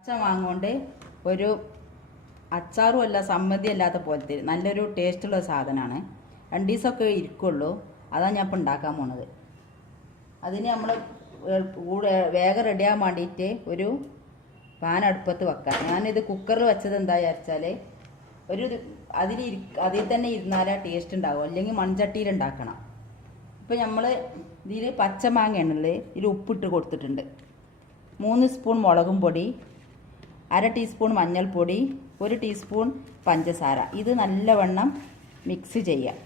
പച്ച വാങ്ങോണ്ട് ഒരു അച്ചാറും അല്ല സമ്മതി അല്ലാത്ത പോലത്തെ നല്ലൊരു ടേസ്റ്റുള്ള സാധനമാണ്. 2 ദിവസമൊക്കെ ഇരിക്കുള്ളൂ. അതാണ് ഞാൻ ഇപ്പോൾ ഉണ്ടാക്കാൻ പോണത്. അതിന് നമ്മൾ വേഗം റെഡിയാകാൻ വേണ്ടിയിട്ട് ഒരു പാൻ അടുപ്പത്ത് വെക്കാം. ഞാനിത് കുക്കറിൽ വെച്ചത് എന്താ വിചാരിച്ചാൽ അതിൽ തന്നെ ഇരുന്നാലേ ടേസ്റ്റ് ഉണ്ടാവും, അല്ലെങ്കിൽ മൺചട്ടിയിൽ ഉണ്ടാക്കണം. ഇപ്പം നമ്മൾ ഇതിൽ പച്ചമാങ്ങയാണുള്ളത്. ഇതിൽ ഉപ്പിട്ട് കൊടുത്തിട്ടുണ്ട്. 3 സ്പൂൺ മുളകും പൊടി, 1/2 ടീസ്പൂൺ മഞ്ഞൾപ്പൊടി, 1 ടീസ്പൂൺ പഞ്ചസാര. ഇത് നല്ലവണ്ണം മിക്സ് ചെയ്യാം.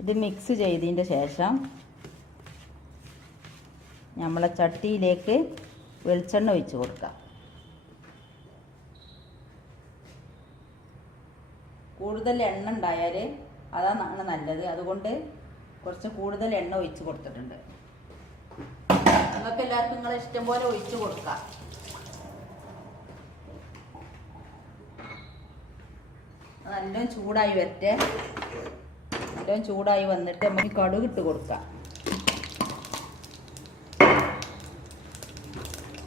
ഇത് മിക്സ് ചെയ്തതിൻ്റെ ശേഷം നമ്മളെ ചട്ടിയിലേക്ക് വെളിച്ചെണ്ണ ഒഴിച്ച് കൊടുക്കാം. കൂടുതൽ എണ്ണ ഉണ്ടായാൽ അതാണ് നല്ലത്. അതുകൊണ്ട് കുറച്ച് കൂടുതൽ എണ്ണ ഒഴിച്ച് കൊടുത്തിട്ടുണ്ട്. നിങ്ങൾക്ക് എല്ലാവർക്കും നിങ്ങളെ ഇഷ്ടം പോലെ ഒഴിച്ച് കൊടുക്കാം. നല്ലോണം ചൂടായി വരട്ടെ. നല്ലോണം ചൂടായി വന്നിട്ട് നമുക്ക് കടുക് ഇട്ട് കൊടുക്കാം.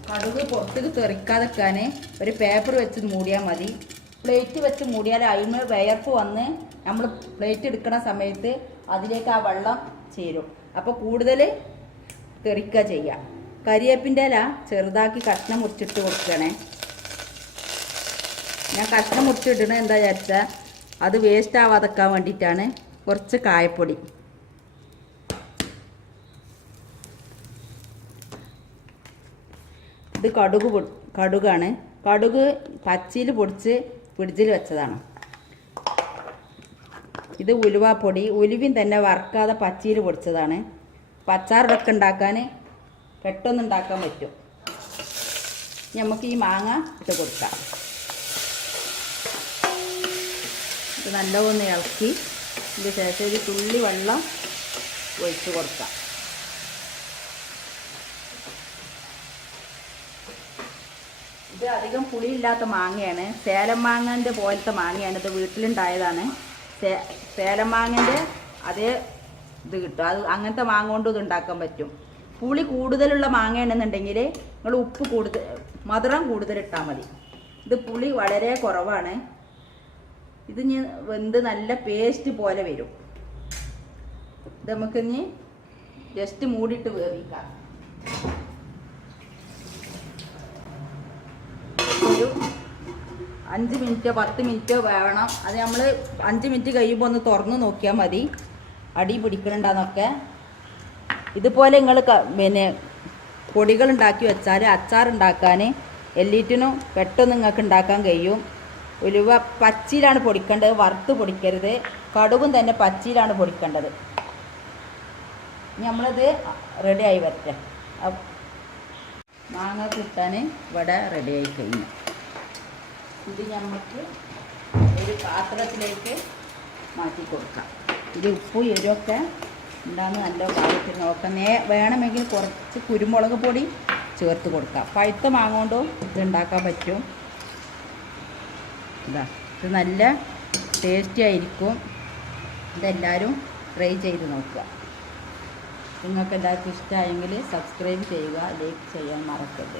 കടുക് പുറത്തേക്ക് തെറിക്കാതെക്കാൻ ഒരു പേപ്പർ വെച്ച് മൂടിയാൽ മതി. പ്ലേറ്റ് വെച്ച് മൂടിയാൽ അതിന് വിയർപ്പ് വന്ന് നമ്മൾ പ്ലേറ്റ് എടുക്കുന്ന സമയത്ത് അതിലേക്ക് ആ വെള്ളം ചേരും. അപ്പോൾ കൂടുതൽ തെറിക്കുക ചെയ്യാം. കരിവേപ്പിൻ്റെ ഇല ചെറുതാക്കി കഷ്ണം മുറിച്ചിട്ട് കൊടുക്കണേ. ഞാൻ കഷ്ണം മുറിച്ചിടണത് എന്താ വിചാരിച്ചാൽ അത് വേസ്റ്റ് ആവാതെക്കാൻ വേണ്ടിയിട്ടാണ്. കുറച്ച് കായപ്പൊടി, ഇത് കടുകാണ്. കടുക് പച്ചയിൽ പൊടിച്ച് ഫ്രിഡ്ജിൽ വെച്ചതാണ്. ഇത് ഉലുവാപ്പൊടി, ഉലുവയും തന്നെ വറുക്കാതെ പച്ചയിൽ പൊടിച്ചതാണ്. അച്ചാറിടൊക്കെ ഉണ്ടാക്കാൻ പെട്ടെന്ന് ഉണ്ടാക്കാൻ പറ്റും. നമുക്ക് ഈ മാങ്ങ ഇട്ട് കൊടുക്കാം. ഇത് നല്ലതൊന്ന് ഇളക്കി ഇതിന് ശേഷം ഒരു തുള്ളി വെള്ളം ഒഴിച്ച് കൊടുക്കാം. ഇത് അധികം പുളിയില്ലാത്ത മാങ്ങയാണ്. സേലം മാങ്ങൻ്റെ പോലത്തെ മാങ്ങയാണ്. ഇത് വീട്ടിലുണ്ടായതാണ്. സേലം മാങ്ങൻ്റെ അതേ ഇത് കിട്ടും. അത് അങ്ങനത്തെ മാങ്ങ കൊണ്ട് ഇത് ഉണ്ടാക്കാൻ പറ്റും. പുളി കൂടുതലുള്ള മാങ്ങയാണെന്നുണ്ടെങ്കിൽ നിങ്ങൾ മധുരം കൂടുതൽ ഇട്ടാൽ മതി. ഇത് പുളി വളരെ കുറവാണ്. ഇത് ഇനി വെന്ത് നല്ല പേസ്റ്റ് പോലെ വരും. ഇത് നമുക്കിനി ജസ്റ്റ് മൂടിയിട്ട് വേവിക്കാം. ഒരു 5 മിനിറ്റോ 10 മിനിറ്റോ വേണം. അത് നമ്മൾ 5 മിനിറ്റ് കഴിയുമ്പോൾ ഒന്ന് തുറന്ന് നോക്കിയാൽ മതി അടി പിടിക്കണുണ്ടെന്നൊക്കെ. ഇതുപോലെ നിങ്ങൾ പൊടികൾ ഉണ്ടാക്കി വെച്ചാൽ അച്ചാറുണ്ടാക്കാൻ എല്ലാറ്റിനും പെട്ടെന്ന് നിങ്ങൾക്ക് ഉണ്ടാക്കാൻ കഴിയും. ഉലുവ പച്ചയിലാണ് പൊടിക്കേണ്ടത്, വറുത്ത് പൊടിക്കരുത്. കടുകും തന്നെ പച്ചയിലാണ് പൊടിക്കേണ്ടത്. നമ്മളിത് റെഡിയായി വരട്ടെ. മാങ്ങ കിട്ടാൻ ഇവിടെ റെഡിയായി കഴിഞ്ഞു. ഇത് നമുക്ക് ഒരു പാത്രത്തിലേക്ക് മാറ്റി കൊടുക്കാം. ഇത് ഉപ്പും എരിവൊക്കെ ഉണ്ടാകുന്ന നല്ല പാകത്തിൽ നോക്കാം. വേണമെങ്കിൽ കുറച്ച് കുരുമുളക് പൊടി ചേർത്ത് കൊടുക്കാം. പഴുത്ത മാങ്ങ കൊണ്ടും ഇത് ഉണ്ടാക്കാൻ പറ്റും. ഇത് നല്ല ടേസ്റ്റി ആയിരിക്കും. ഇതെല്ലാവരും ട്രൈ ചെയ്ത് നോക്കുക. നിങ്ങൾക്ക് എല്ലാവർക്കും ഇഷ്ടമായെങ്കിൽ സബ്സ്ക്രൈബ് ചെയ്യുക, ലൈക്ക് ചെയ്യാൻ മറക്കരുത്.